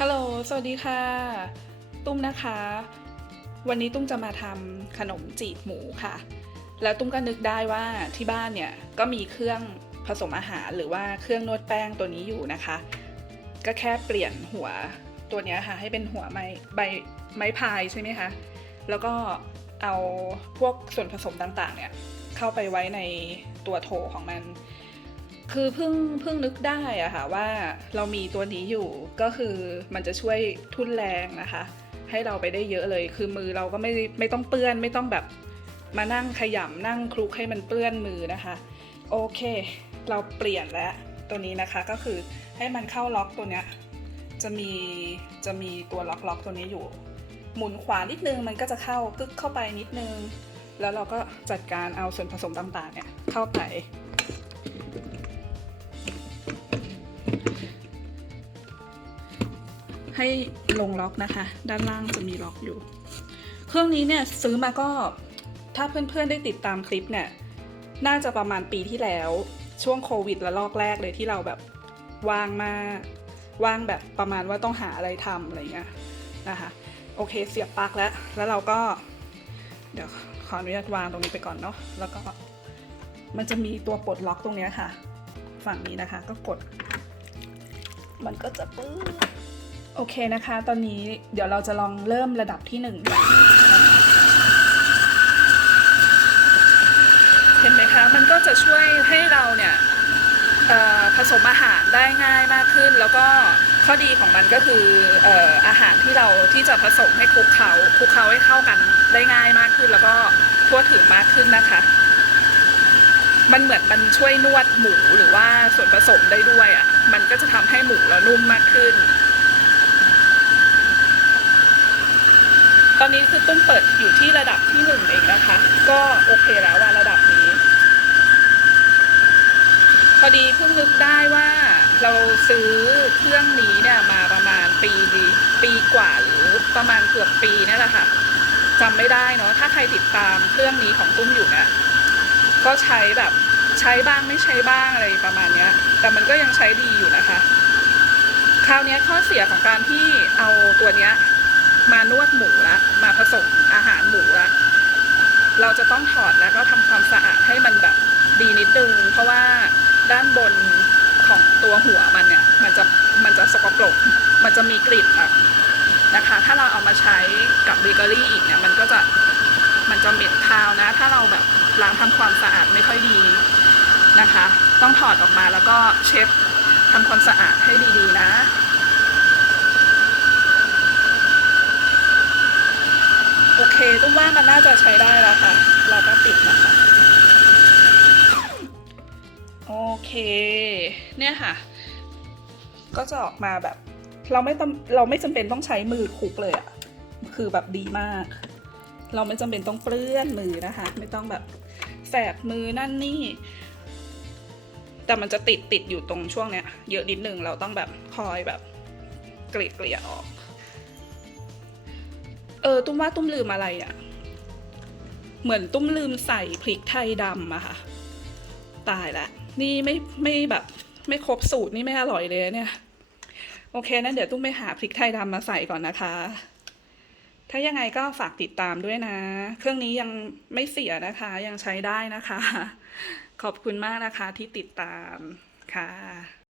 ฮัลโหล สวัสดีค่ะ ตุ้มนะคะ วันนี้ตุ้มจะมาทำขนมจีบหมูค่ะ แล้วตุ้มก็นึกได้ว่าที่บ้านเนี่ยก็มีเครื่องผสมอาหารหรือว่าเครื่องนวดแป้งตัวนี้อยู่นะคะ ก็แค่เปลี่ยนหัวตัวนี้ค่ะ ให้เป็นหัวไม้ใบไม้พายใช่ไหมคะ แล้วก็เอาพวกส่วนผสมต่างๆเนี่ยเข้าไปไว้ในตัวโถของมัน คือเพิ่งเพิ่งนึกได้อะค่ะว่าเรามีตัวนี้อยู่ก็คือมันจะช่วยทุ่นแรงนะคะ ให้เราไปได้เยอะเลย คือมือเราก็ไม่ไม่ต้องเปื้อนไม่ต้องแบบมานั่งขยำนั่งคลุกให้มันเปื้อนมือนะคะ โอเค เราเปลี่ยนแล้วตัวนี้นะคะก็คือให้มันเข้าล็อกตัวเนี้ยจะมีจะมีตัวล็อกล็อกตัวนี้อยู่ หมุนขวานิดนึงมันก็จะเข้ากึกเข้าไปนิดนึง แล้วเราก็จัดการเอาส่วนผสมต่างๆเนี่ยเข้าไป ให้ลงล็อกนะคะ ด้านล่างจะมีล็อกอยู่ เครื่องนี้เนี่ยซื้อมาก็ถ้าเพื่อนๆได้ติดตามคลิปเนี่ยน่าจะประมาณปีที่แล้วช่วงโควิดระลอกแรกเลยที่เราแบบว่างมากว่างแบบประมาณว่าต้องหาอะไรทำอะไรเงี้ยนะคะโอเคเสียบปลั๊กแล้ว แล้วเราก็ เดี๋ยวขออนุญาตวางตรงนี้ไปก่อนเนาะแล้วก็มันจะมีตัวปลดล็อกตรงเนี้ยค่ะ ฝั่งนี้นะคะ ก็กด มันก็จะปื้ด โอเคนะคะ ตอนนี้เดี๋ยวเราจะลองเริ่มระดับที่หนึ่งเห็นไหมคะ มันก็จะช่วยให้เราเนี่ยผสมอาหารได้ง่ายมากขึ้น แล้วก็ข้อดีของมันก็คืออาหารที่เราที่จะผสมให้คลุกเคล้าคลุกเคล้าให้เข้ากันได้ง่ายมากขึ้น แล้วก็ทั่วถึงมากขึ้นนะคะ มันเหมือนมันช่วยนวดหมูหรือว่าส่วนผสมได้ด้วยอะ่ะมันก็จะทำให้หมูเรานุ่มมากขึ้น ตอนนี้คือตุ้มเปิดอยู่ที่ระดับที่หนึ่งเองนะคะ ก็โอเคแล้วว่าระดับนี้ พอดีเพิ่งนึกได้ว่าเราซื้อเครื่องนี้เนี่ยมาประมาณปีดีปีกว่าหรือประมาณเกือบปีนี่แหละค่ะจำไม่ได้เนาะถ้าใครติดตามเครื่องนี้ของตุ้มอยู่เนี่ยก็ใช้แบบใช้บ้างไม่ใช้บ้างอะไรประมาณเนี้ย แต่มันก็ยังใช้ดีอยู่นะคะ คราวนี้ข้อเสียของการที่เอาตัวเนี้ย มานวดหมูละมาผสมอาหารหมูละเราจะต้องถอดแล้วก็ทำความสะอาดให้มันแบบดีนิดนึง เพราะว่าด้านบนของตัวหัวมันเนี่ย มันจะมันจะสกปรกมันจะมีกลิ่นอะนะคะ ถ้าเราเอามาใช้กับเบเกอรี่อีกเนี่ย มันก็จะมันจะเหม็นคาวนะ ถ้าเราแบบล้างทำความสะอาดไม่ค่อยดีนะคะ ต้องถอดออกมาแล้วก็เช็ดทำความสะอาดให้ดีๆนะ โอเคตุ้มว่ามันน่าจะใช้ได้แล้วค่ะ เราก็ปิดนะคะ โอเค เนี่ยค่ะ ก็จะออกมาแบบ เราไม่ต้องเราไม่จำเป็นต้องใช้มือคุกเลยอะคือแบบดีมาก เราไม่จำเป็นต้องเปลื้อนมือนะคะ ไม่ต้องแบบแสบมือนั่นนี่ แต่มันจะติดติดอยู่ตรงช่วงเนี้ย เยอะนิดนึงเราต้องแบบคอยแบบเกลี่ยเกลี่ยออก เออ ตุ้มว่าตุ้มลืมอะไรอะ่ะ เหมือนตุ้มลืมใส่พริกไทยดำอะค่ะ ตายละ นี่ไม่ไม่แบบไม่ครบสูตรนี่ไม่อร่อยเลยเนี่ย โอเคนั้นเดี๋ยวตุ้มไปหาพริกไทยดำมาใส่ก่อนนะคะ ถ้ายังไงก็ฝากติดตามด้วยนะ เครื่องนี้ยังไม่เสียนะคะ ยังใช้ได้นะคะ ขอบคุณมากนะคะที่ติดตามค่ะ